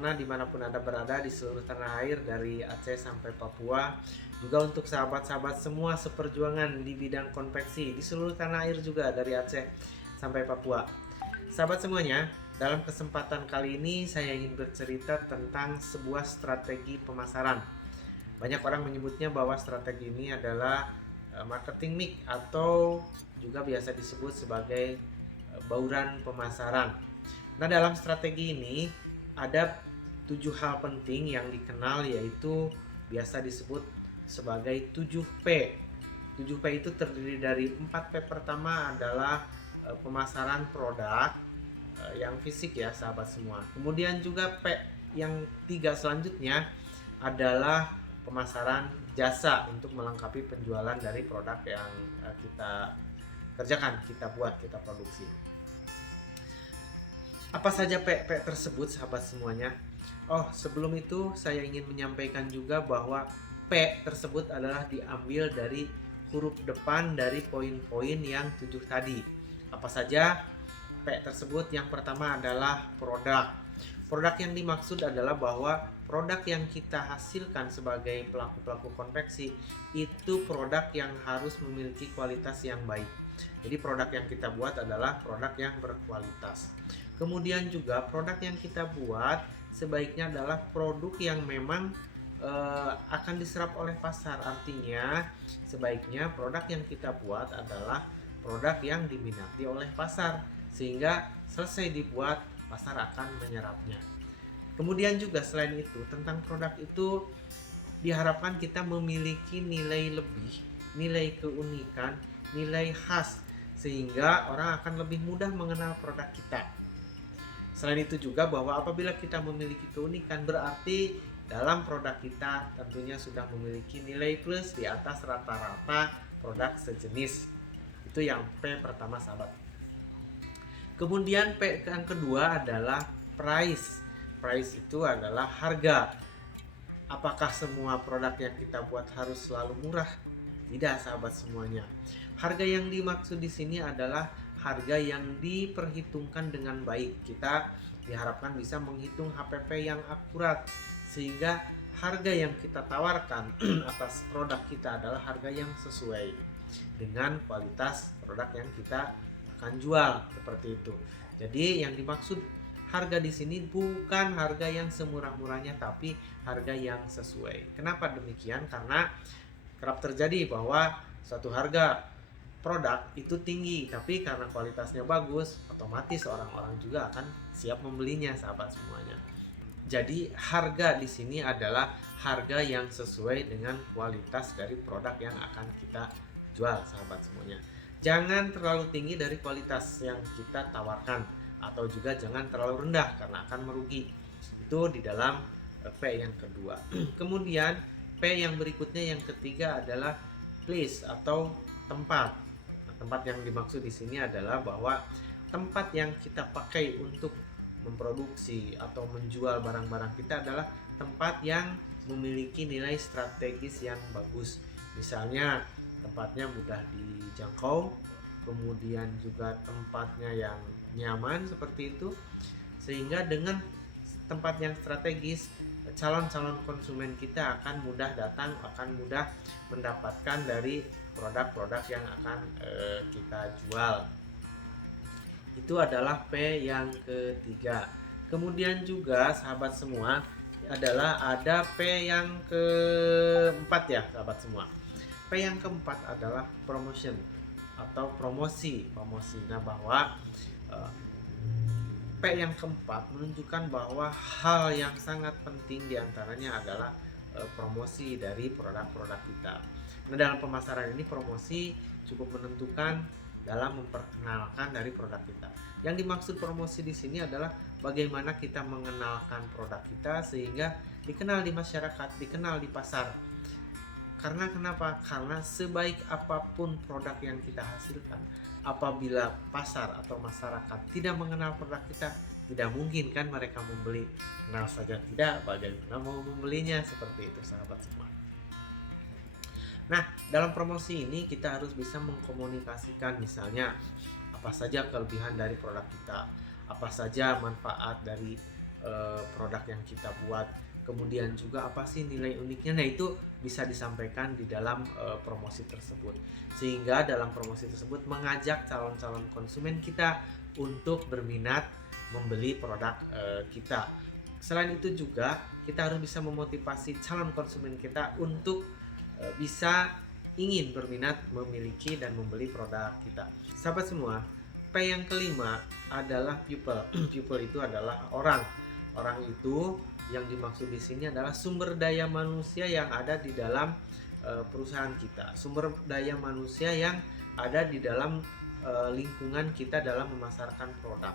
sana dimanapun Anda berada di seluruh tanah air dari Aceh sampai Papua. Juga untuk sahabat-sahabat semua seperjuangan di bidang konveksi di seluruh tanah air juga dari Aceh sampai Papua. Sahabat semuanya, dalam kesempatan kali ini saya ingin bercerita tentang sebuah strategi pemasaran. Banyak orang menyebutnya bahwa strategi ini adalah marketing mix atau juga biasa disebut sebagai bauran pemasaran. Nah, dalam strategi ini ada 7 hal penting yang dikenal, yaitu biasa disebut sebagai 7P. 7P itu terdiri dari 4P. Pertama adalah pemasaran produk yang fisik ya sahabat semua. Kemudian juga P yang 3 selanjutnya adalah pemasaran jasa untuk melengkapi penjualan dari produk yang kita kerjakan, kita buat, kita produksi. Apa saja P tersebut sahabat semuanya? Oh, sebelum itu saya ingin menyampaikan juga bahwa P tersebut adalah diambil dari huruf depan dari poin-poin yang 7 tadi. Apa saja P tersebut? Yang pertama adalah produk. Produk yang dimaksud adalah bahwa produk yang kita hasilkan sebagai pelaku-pelaku konveksi itu produk yang harus memiliki kualitas yang baik. Jadi produk yang kita buat adalah produk yang berkualitas. Kemudian juga produk yang kita buat sebaiknya adalah produk yang memang akan diserap oleh pasar. Artinya sebaiknya produk yang kita buat adalah produk yang diminati oleh pasar, sehingga selesai dibuat pasar akan menyerapnya. Kemudian juga selain itu, tentang produk itu diharapkan kita memiliki nilai lebih, nilai keunikan, nilai khas, sehingga orang akan lebih mudah mengenal produk kita. Selain itu juga bahwa apabila kita memiliki keunikan, berarti dalam produk kita tentunya sudah memiliki nilai plus di atas rata-rata produk sejenis. Itu yang P pertama sahabat. Kemudian P yang kedua adalah price. Price itu adalah harga. Apakah semua produk yang kita buat harus selalu murah? Tidak sahabat semuanya. Harga yang dimaksud di sini adalah harga yang diperhitungkan dengan baik. Kita diharapkan bisa menghitung HPP yang akurat, sehingga harga yang kita tawarkan atas produk kita adalah harga yang sesuai dengan kualitas produk yang kita akan jual, seperti itu. Jadi yang dimaksud harga di sini bukan harga yang semurah-murahnya, tapi harga yang sesuai. Kenapa demikian? Karena kerap terjadi bahwa suatu harga produk itu tinggi, tapi karena kualitasnya bagus, otomatis orang-orang juga akan siap membelinya sahabat semuanya. Jadi harga di sini adalah harga yang sesuai dengan kualitas dari produk yang akan kita jual sahabat semuanya. Jangan terlalu tinggi dari kualitas yang kita tawarkan, atau juga jangan terlalu rendah karena akan merugi. Itu di dalam P yang kedua. Kemudian P yang berikutnya yang ketiga adalah place atau tempat. Nah, tempat yang dimaksud di sini adalah bahwa tempat yang kita pakai untuk memproduksi atau menjual barang-barang kita adalah tempat yang memiliki nilai strategis yang bagus. Misalnya tempatnya mudah dijangkau, kemudian juga tempatnya yang nyaman seperti itu, sehingga dengan tempat yang strategis calon-calon konsumen kita akan mudah datang, akan mudah mendapatkan dari produk-produk yang akan kita jual. Itu adalah P yang ketiga. Kemudian juga sahabat semua adalah ada P yang keempat ya sahabat semua. P yang keempat adalah promotion atau promosi. Nah, bahwa P yang keempat menunjukkan bahwa hal yang sangat penting diantaranya adalah promosi dari produk-produk kita. Nah, dalam pemasaran ini promosi cukup menentukan dalam memperkenalkan dari produk kita. Yang dimaksud promosi di sini adalah bagaimana kita mengenalkan produk kita sehingga dikenal di masyarakat, dikenal di pasar. Karena kenapa? Karena sebaik apapun produk yang kita hasilkan, apabila pasar atau masyarakat tidak mengenal produk kita, tidak mungkin kan mereka membeli. Kenal saja tidak, bagaimana mau membelinya? Seperti itu sahabat semua. Nah, dalam promosi ini kita harus bisa mengkomunikasikan misalnya apa saja kelebihan dari produk kita, apa saja manfaat dari produk yang kita buat, kemudian juga apa sih nilai uniknya. Nah, itu bisa disampaikan di dalam promosi tersebut, sehingga dalam promosi tersebut mengajak calon-calon konsumen kita untuk berminat membeli produk kita. Selain itu juga kita harus bisa memotivasi calon konsumen kita untuk bisa ingin berminat memiliki dan membeli produk kita. Sahabat semua, P yang kelima adalah people. People itu adalah orang. Orang itu yang dimaksud di sini adalah sumber daya manusia yang ada di dalam perusahaan kita. Sumber daya manusia yang ada di dalam lingkungan kita dalam memasarkan produk.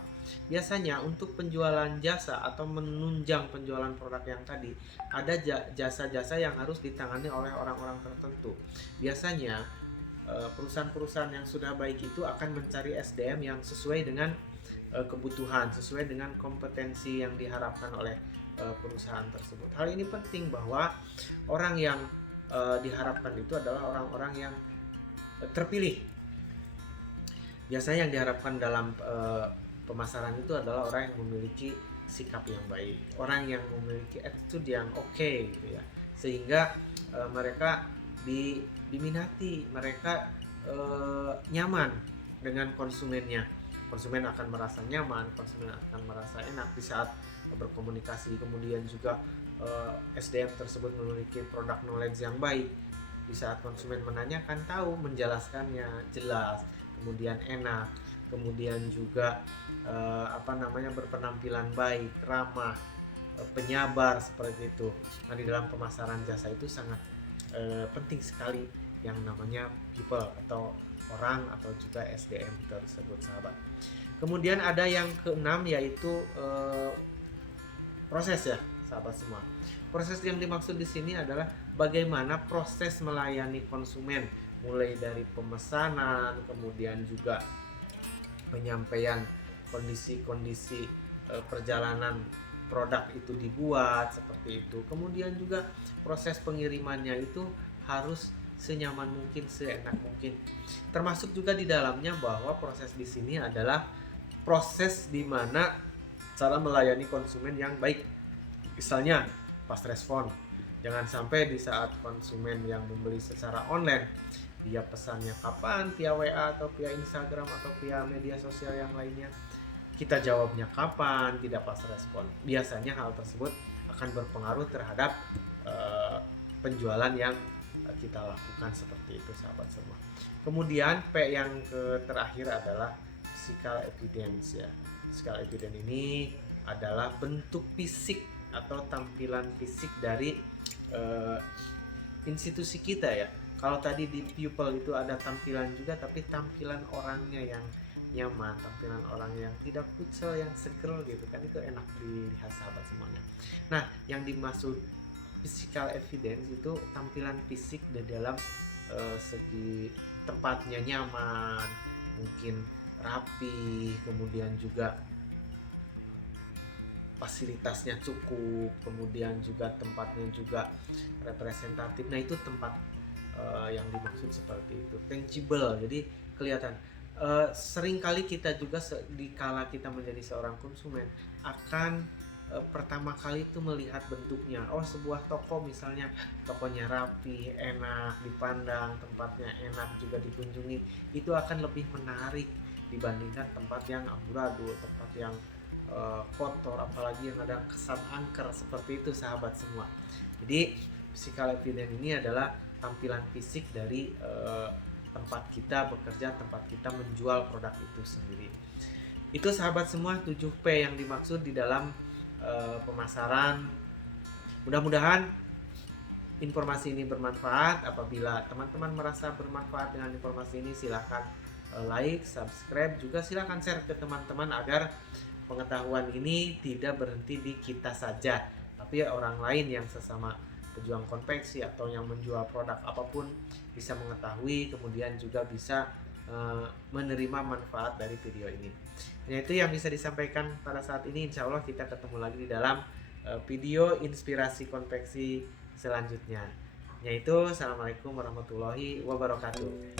Biasanya untuk penjualan jasa atau menunjang penjualan produk yang tadi, ada jasa-jasa yang harus ditangani oleh orang-orang tertentu. Biasanya perusahaan-perusahaan yang sudah baik itu akan mencari SDM yang sesuai dengan kebutuhan, sesuai dengan kompetensi yang diharapkan oleh perusahaan tersebut. Hal ini penting bahwa orang yang diharapkan itu adalah orang-orang yang terpilih. Biasanya yang diharapkan dalam pemasaran itu adalah orang yang memiliki sikap yang baik, orang yang memiliki attitude yang oke gitu ya, sehingga mereka diminati, mereka nyaman dengan konsumennya. Konsumen akan merasa nyaman, konsumen akan merasa enak di saat berkomunikasi. Kemudian juga SDM tersebut memiliki produk knowledge yang baik. Di saat konsumen menanyakan, tahu menjelaskannya jelas, kemudian enak, kemudian juga berpenampilan baik, ramah, penyabar, seperti itu. Nah, di dalam pemasaran jasa itu sangat penting sekali yang namanya people atau orang atau juga SDM tersebut, sahabat. Kemudian ada yang keenam, yaitu proses ya, sahabat semua. Proses yang dimaksud di sini adalah bagaimana proses melayani konsumen, mulai dari pemesanan, kemudian juga penyampaian kondisi-kondisi perjalanan produk itu dibuat, seperti itu. Kemudian juga proses pengirimannya itu harus senyaman mungkin, seenak mungkin. Termasuk juga di dalamnya bahwa proses di sini adalah proses di mana cara melayani konsumen yang baik. Misalnya fast respon. Jangan sampai di saat konsumen yang membeli secara online, dia pesannya kapan, via WA atau via Instagram atau via media sosial yang lainnya, kita jawabnya kapan, tidak pas respon. Biasanya hal tersebut akan berpengaruh terhadap penjualan yang kita lakukan, seperti itu, sahabat semua. Kemudian P yang terakhir adalah physical evidence ya. Physical evidence ini adalah bentuk fisik atau tampilan fisik dari institusi kita ya. Kalau tadi di people itu ada tampilan juga, tapi tampilan orangnya yang nyaman, tampilan orang yang tidak kucel, yang seger gitu kan, itu enak dilihat, sahabat semuanya. Nah, yang dimaksud physical evidence itu tampilan fisik di dalam segi tempatnya nyaman, mungkin rapi, kemudian juga fasilitasnya cukup, kemudian juga tempatnya juga representatif. Nah, itu tempat yang dimaksud seperti itu, tangible, jadi kelihatan. Seringkali kita juga dikala kita menjadi seorang konsumen akan pertama kali itu melihat bentuknya. Oh, sebuah toko misalnya, tokonya rapi, enak dipandang, tempatnya enak juga dikunjungi, itu akan lebih menarik dibandingkan tempat yang amburadul, tempat yang kotor, apalagi yang ada kesan angker, seperti itu, sahabat semua. Jadi physical evidence ini adalah tampilan fisik dari tempat kita bekerja, tempat kita menjual produk itu sendiri. Itu, sahabat semua, 7P yang dimaksud di dalam pemasaran. Mudah-mudahan informasi ini bermanfaat. Apabila teman-teman merasa bermanfaat dengan informasi ini, silahkan like, subscribe, juga silahkan share ke teman-teman agar pengetahuan ini tidak berhenti di kita saja, tapi orang lain yang sesama pejuang konveksi atau yang menjual produk apapun bisa mengetahui, kemudian juga bisa menerima manfaat dari video ini. Nah, itu yang bisa disampaikan pada saat ini. Insya Allah kita ketemu lagi di dalam video inspirasi konveksi selanjutnya. Yaitu, assalamualaikum warahmatullahi wabarakatuh.